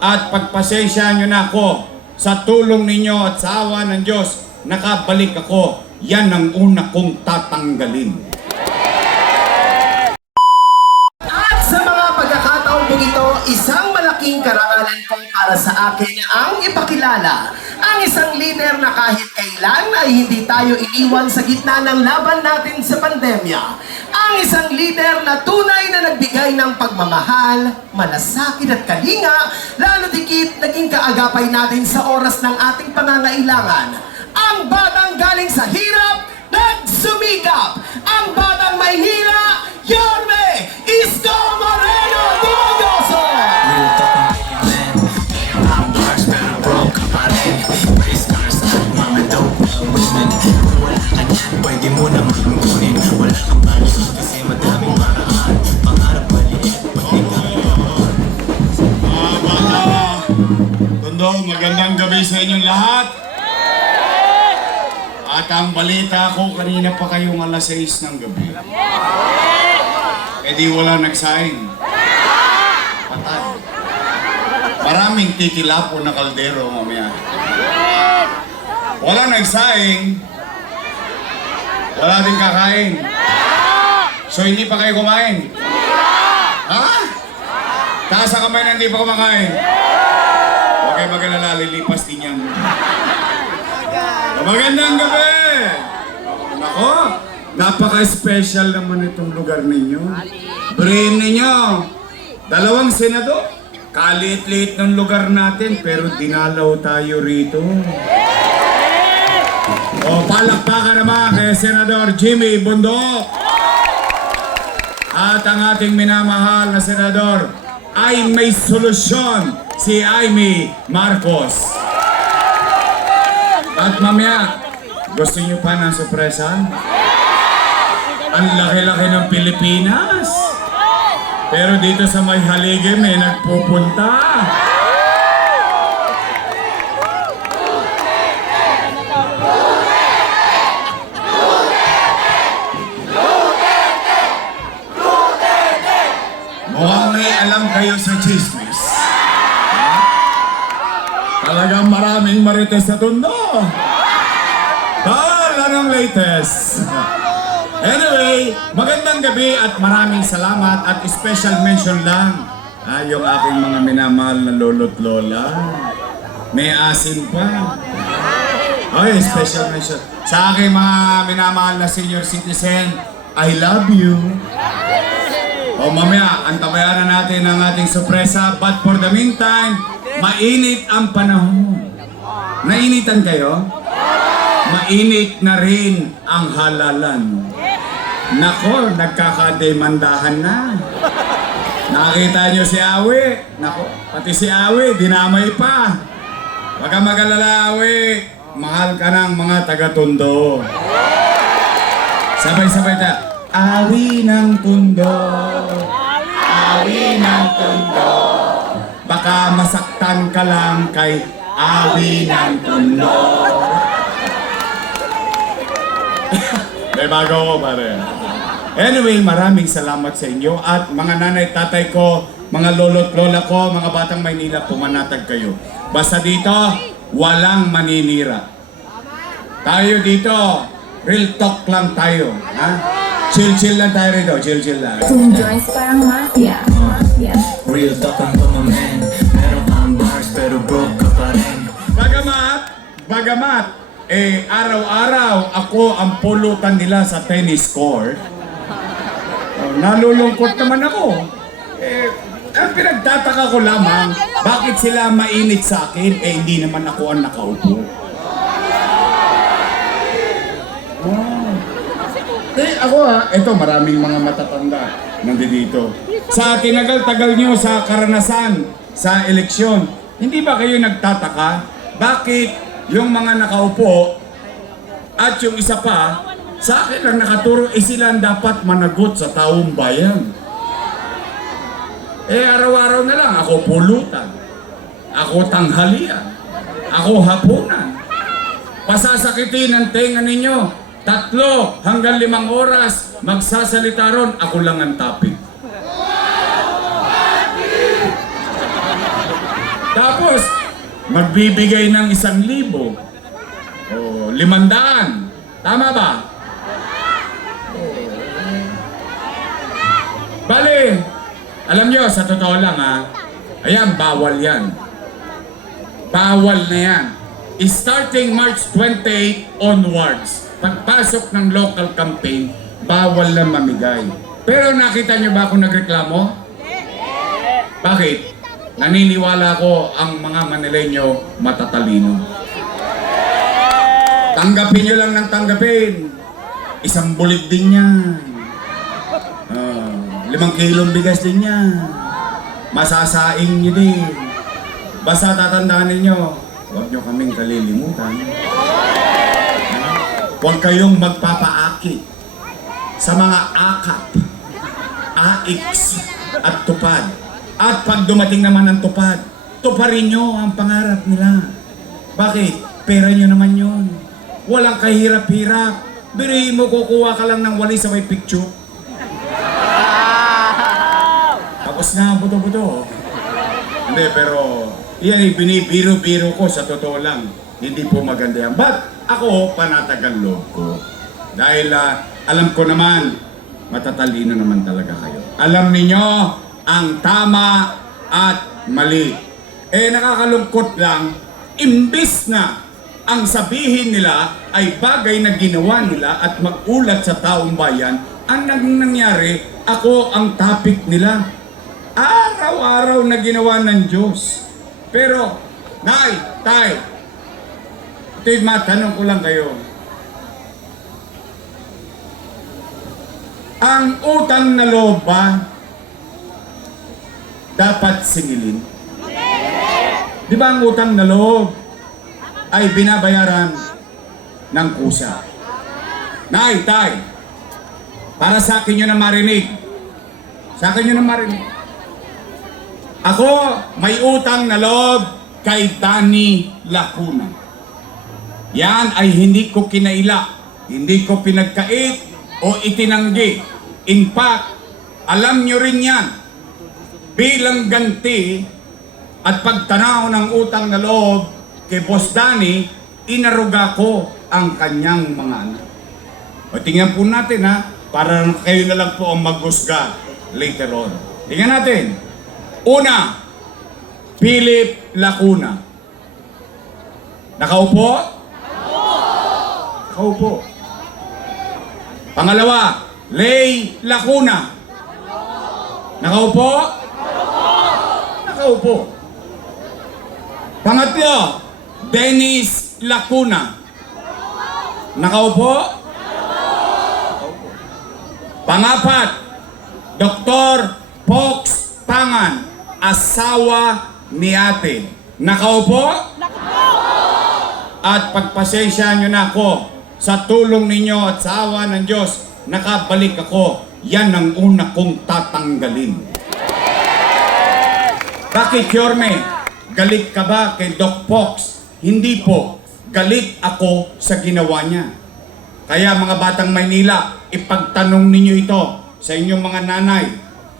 At pagpasensya nyo na ako sa tulong ninyo at sa awa ng Diyos, nakabalik ako. Yan ang una kong tatanggalin. At sa mga pagkakataong po ito, isang malaking karangalan pong para sa akin ang ipakilala ang isang leader na kahit kailan ay hindi tayo iniwan sa gitna ng laban natin sa pandemya. Ang isang leader na tunay na nagbigay ng pagmamahal, malasakit at kalinga, lalo dikit naging kaagapay natin sa oras ng ating pangangailangan. Ang batang galing sa hirap, nagsumikap! Ang batang Maynila, Yorme Isko Moreno Dinogoso! Pwede mo na magkunin. Wala kang balis kasi madaming paraan. Pangarap maliit, pwede ka. Tondo, magandang gabi sa inyong lahat. At ang balita ko, kanina pa kayong alas 6 ng gabi. Eh di wala nagsaing. Patay. Maraming titilapo na kaldero mamaya. Wala nagsaing. Wala din kakain. So hindi pa kayo kumain? Ha? Taas ang kamay na hindi pa kumakain. Huwag kayo mag-alala, lilipas din yan. Magandang gabi! Nako, napaka-special naman itong lugar ninyo. Brain ninyo. 2 senador. Kalit-lit ng lugar natin, pero dinalaw tayo rito. O, palakpakan naman kay Senador Jimmy Bundok. At ang ating minamahal na senador ay may solusyon, si Amy Marcos. At mamaya, gusto niyo pa ng sorpresa? Ang laki-laki ng Pilipinas. Pero dito sa may haligi may nagpupunta. Mukhang may alam kayo sa chismis. Talagang maraming marites sa Tondo. Anong latest? Anyway, magandang gabi at maraming salamat at special mention lang. Yung aking mga minamahal na lolo't lola. May asin pa. Ay, special mention. Sa aking mga minamahal na senior citizen, I love you. O mamaya, antabayanan natin ang ating sorpresa. But for the meantime, mainit ang panahon. Nainitan kayo? Mainit na rin ang halalan. Nako, nagkakademandahan na. Nakita nyo si Awi. Nako, pati si Awi, dinamay pa. Wag kang mag-alala, Awi. Mahal ka ng mga taga-Tondo. Sabay-sabay ta. Awi ng Tondo. Awi ng Tondo. Baka masaktan ka lang kay Awi ng Tondo. May bago ko pare. Anyway, maraming salamat sa inyo at mga nanay, tatay ko, mga lolo't lola ko, mga batang Maynila, pumanatag kayo. Basta dito, walang maninira. Tayo dito, real talk lang tayo. Ha? Chill-chill lang tayo rito, chill-chill lang. Joyce parang mafia. Real talk ang man. Meron kang bars pero broke ka pa rin. Bagamat, araw-araw ako ang pulutan nila sa tennis court. Nalulungkot naman ako. Ang pinagtataka ko lamang, bakit sila mainit sa akin, hindi naman ako ang nakaupo. Ako eto maraming mga matatanda nandito. Sa tinagal-tagal nyo sa karanasan, sa eleksyon, hindi ba kayo nagtataka, bakit yung mga nakaupo at yung isa pa, sa akin lang nakaturo, sila ang dapat managot sa taong bayan. Araw-araw na lang, ako pulutan, ako tanghalian, ako hapunan. Pasasakitin ang tenga ninyo, 3 hanggang 5 oras, magsasalita ron, ako lang ang topic. Tapos, magbibigay ng 1,000. O, 500. Tama ba? Bale, alam nyo, sa totoo lang ha, ayan, bawal yan. Bawal na yan. Starting March 28 onwards, pagpasok ng local campaign, bawal na mamigay. Pero nakita nyo ba ako nagreklamo? Bakit? Naniniwala ko ang mga Manileño matatalino. Tanggapin nyo lang ng tanggapin. 1 bulig din yan. 5 kilong bigas din yan. Masasaing nyo din. Basta tatandaan ninyo, huwag nyo kaming kalilimutan. Huwag kayong magpapaakit sa mga akap, aiks at tupad. At pag dumating naman ang tupad, tuparin nyo ang pangarap nila. Bakit? Pera nyo naman yun. Walang kahirap-hirap. Birihin mo, kukuha ka lang ng walis sa may picture. Tapos na, buto-buto. Hindi, pero yan ay binibiro-biro ko sa totoo lang. Hindi po maganda yan. But ako, panatagan loob ko. Dahil alam ko naman, matatalino naman talaga kayo. Alam ninyo ang tama at mali. Nakakalungkot lang, imbis na ang sabihin nila ay bagay na ginawa nila at mag-ulat sa taong bayan, ang naging nangyari, ako ang topic nila. Araw-araw na ginawa ng Diyos. Pero, Nay, Tay, ito'y matanong ko lang kayo. Ang utang na loob ba dapat singilin? Di ba ang utang na loob ay binabayaran ng kusa? Nay, Tay, para sa akin yun na marinig. Sa akin yun na marinig. Ako, may utang na loob kay Danny Lacuna. Yan ay hindi ko kinaila, hindi ko pinagkait o itinanggi. In fact, alam nyo rin yan. Bilang ganti at pagtanaw ng utang na loob kay Boss Danny, inaruga ko ang kanyang mga anak. O tingnan po natin ha, para kayo na lang po ang maghusga later on. Tingnan natin. Una, Philip Lacuna. Nakaupo? Nakaupo. Pangalawa, Lay Lacuna. Nakaupo? Nakaupo. Pangatlo, Dennis Lacuna. Nakaupo? Nakaupo. Pangapat, Dr. Fox Pangan, asawa ni ate. Nakaupo? At pagpasensya nyo na ako, sa tulong ninyo at sa awa ng Diyos, nakabalik ako. Yan ang una kong tatanggalin. Bakit, Yorme? Galit ka ba kay Doc Fox? Hindi po. Galit ako sa ginawa niya. Kaya mga batang Maynila, ipagtanong ninyo ito sa inyong mga nanay,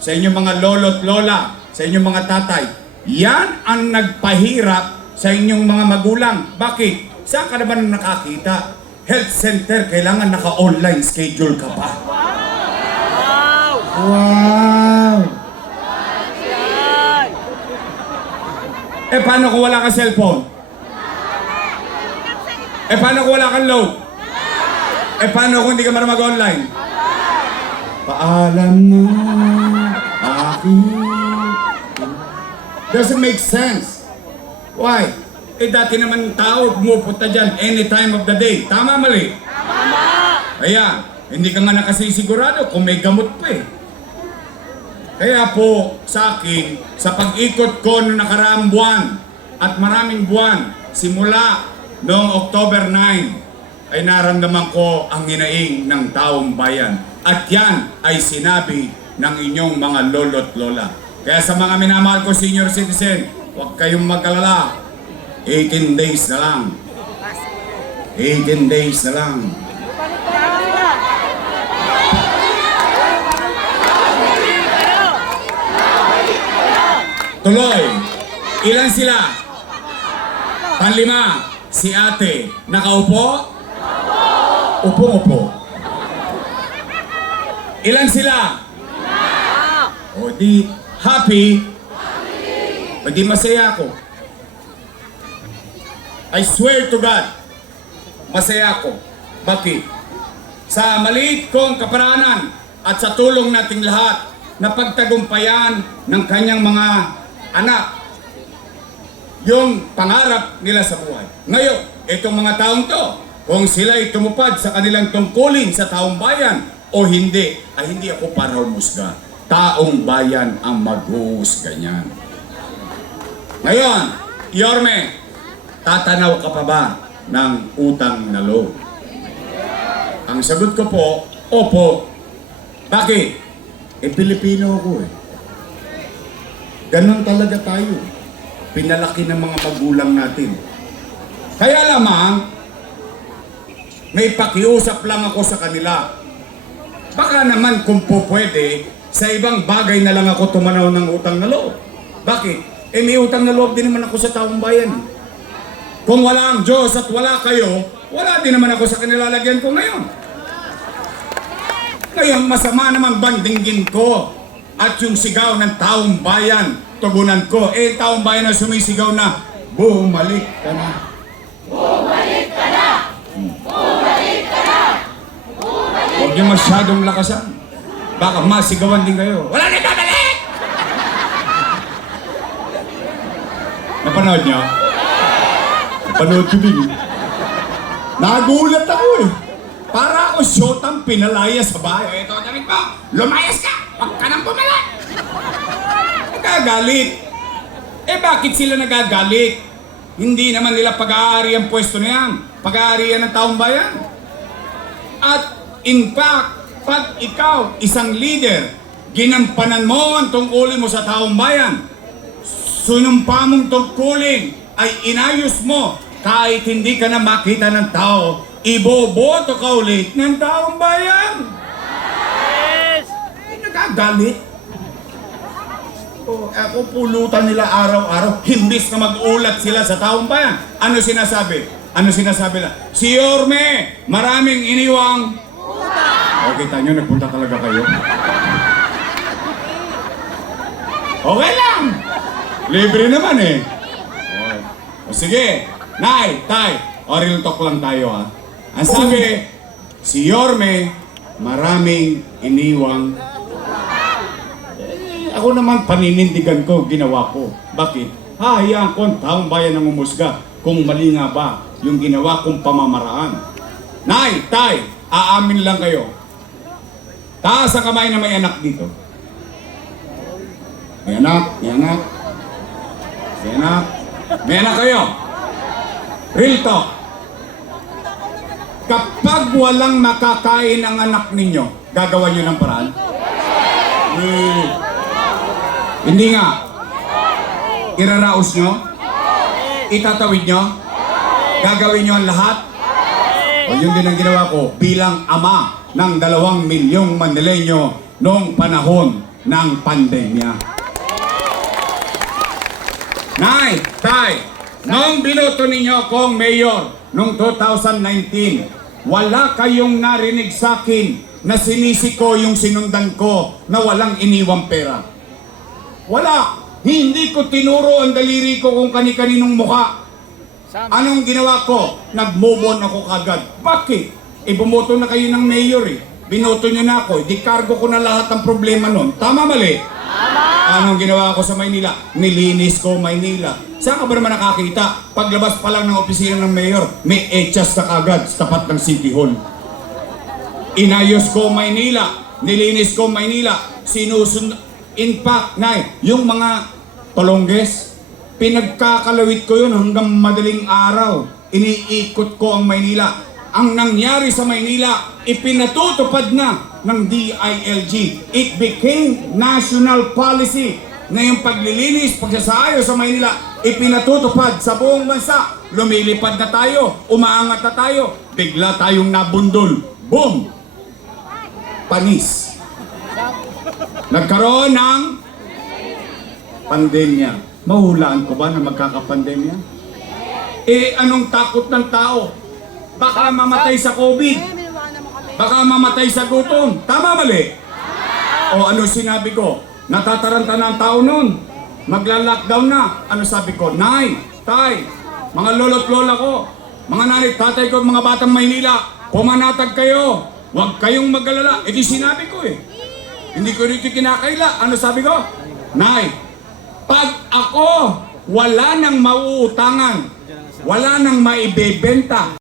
sa inyong mga lolo't lola, sa inyong mga tatay. Yan ang nagpahirap sa inyong mga magulang. Bakit? Saan ka naman nakakita? Health center, kailangan naka-online schedule ka pa. Wow! Paano kung wala kang cellphone? Paano kung wala kang load? Paano kung hindi ka marunong mag-online? Paalam na aking... Doesn't make sense. Why? Dati naman tao, pumupunta dyan any time of the day. Tama, mali? Tama! Kaya, hindi ka nga nakasisigurado kung may gamot pa eh. Kaya po, sa akin, sa pag-ikot ko noong nakaraang buwan at maraming buwan, simula noong October 9, ay naramdaman ko ang hinaing ng taong bayan. At yan ay sinabi ng inyong mga lolo't lola. Kaya sa mga minamahal ko senior citizen, huwag kayong mag-alala. 18 days na lang. 18 days na lang. Tuloy. Ilan sila? Panlima, si ate. Nakaupo? Upo-upo. Ilan sila? O di, happy? O di masaya ako. I swear to God, masaya ako. Bakit? Sa maliit kong kaparanan at sa tulong nating lahat na pagtagumpayan ng kanyang mga anak yung pangarap nila sa buhay. Ngayon, itong mga taong to, kung sila'y tumupad sa kanilang tungkulin sa taong bayan o hindi, ay hindi ako para humusga. Taong bayan ang maghuhusga niyan. Ngayon, Yorme, tatanaw ka pa ba ng utang na loob? Ang sagot ko po, opo. Bakit? Pilipino ako eh. Ganon talaga tayo. Pinalaki ng mga magulang natin. Kaya lamang, may pakiusap lang ako sa kanila. Baka naman kung po pwede, sa ibang bagay na lang ako tumanaw ng utang na loob. Bakit? May utang na loob din naman ako sa taong bayan. Kung wala ang Diyos at wala kayo, wala din naman ako sa kanilalagyan ko ngayon. Ngayon, masama namang bandinggin ko at yung sigaw ng taong bayan, tugunan ko. Taong bayan na sumisigaw na, bumalik ka na. Bumalik ka na! Bumalik ka na! Huwag niyo masyadong lakasan. Baka masigawan din kayo. Wala na babalik! Napanood niyo? Napanood ko din. Nagulat ako eh. Para ako syotang pinalaya sa bahay. Ito, damit mo! Lumayas ka! Huwag ka nang bumalik! Nagagalit. Bakit sila nagagalit? Hindi naman nila pag-aari ang pwesto na yan. Pag-aarian ng taong bayan. At in fact, pag ikaw, isang leader, ginampanan mo ang tungkulin mo sa taong bayan, sunumpa mong tungkulin ay inayos mo kahit hindi ka na makita ng tao, iboboto ka ulit ng taong bayan. Yes! Nagagalit. Ako pulutan nila araw-araw, himbis na mag-ulat sila sa taong bayan. Ano sinasabi? Ano sinasabi lang? Si Yorme, maraming iniwang okay, kita nyo, nagpunta talaga kayo. Okay lang. Libre naman eh. O sige, Nay, Tay, real talk lang tayo ha. Ang sabi, si Yorme, maraming iniwang. Ako naman paninindigan ko, ginawa ko. Bakit? Hahayaan ko ang taong bayan ng umusga kung mali nga ba yung ginawa kong pamamaraan. Nay, Tay, aamin lang kayo. Taas ang kamay na may anak dito. May anak, may anak. May anak. May anak kayo. Real talk. Kapag walang makakain ang anak ninyo, gagawa nyo ng paraan? Hindi nga. Iraraos nyo? Itatawid nyo? Gagawin nyo ang lahat? O yun din ang ginawa ko bilang ama ng 2 milyong Manileño noong panahon ng pandemya. Nay, Tay, noong binoto ninyo akong mayor noong 2019, wala kayong narinig sa akin na sinisiko yung sinundan ko na walang iniwang pera. Wala. Hindi ko tinuro ang daliri ko kung kani-kaninong mukha. Anong ginawa ko? Nag-move on ako kagad. Bakit? Bumoto na kayo ng mayor eh. Binoto nyo na ako. Di cargo ko na lahat ng problema nun. Tama, mali? Tama! Anong ginawa ko sa Maynila? Nilinis ko Maynila. Saan ka ba naman nakakita? Paglabas pa lang ng opisina ng mayor, may echas na kagad sa tapat ng City Hall. Inayos ko Maynila. Nilinis ko Maynila. In fact, Nay, yung mga tolongges, pinagkakalawit ko yun hanggang madaling araw. Iniikot ko ang Maynila. Ang nangyari sa Maynila, ipinatutupad na ng DILG. It became national policy na yung paglilinis, pagsasaayos sa Maynila, ipinatutupad sa buong bansa. Lumilipad na tayo, umaangat na tayo, bigla tayong nabundol. Boom! Panis. Nagkaroon ng pandemya. mahulaan ko ba na magkakapandemya? Eh, anong takot ng tao? Baka mamatay sa COVID. Baka mamatay sa gutom. Tama mali? O ano sinabi ko? Natataranta na ang tao nun. Magla-lockdown na. Ano sabi ko? Nay, tay, mga lolo't lola ko, mga nanay, tatay ko, mga batang Maynila, pumanatag kayo. Huwag kayong mag-alala. Eh di sinabi ko eh. Hindi ko rin kinakaila. Ano sabi ko? Nay, pag ako wala nang mauutangan, wala nang maibebenta,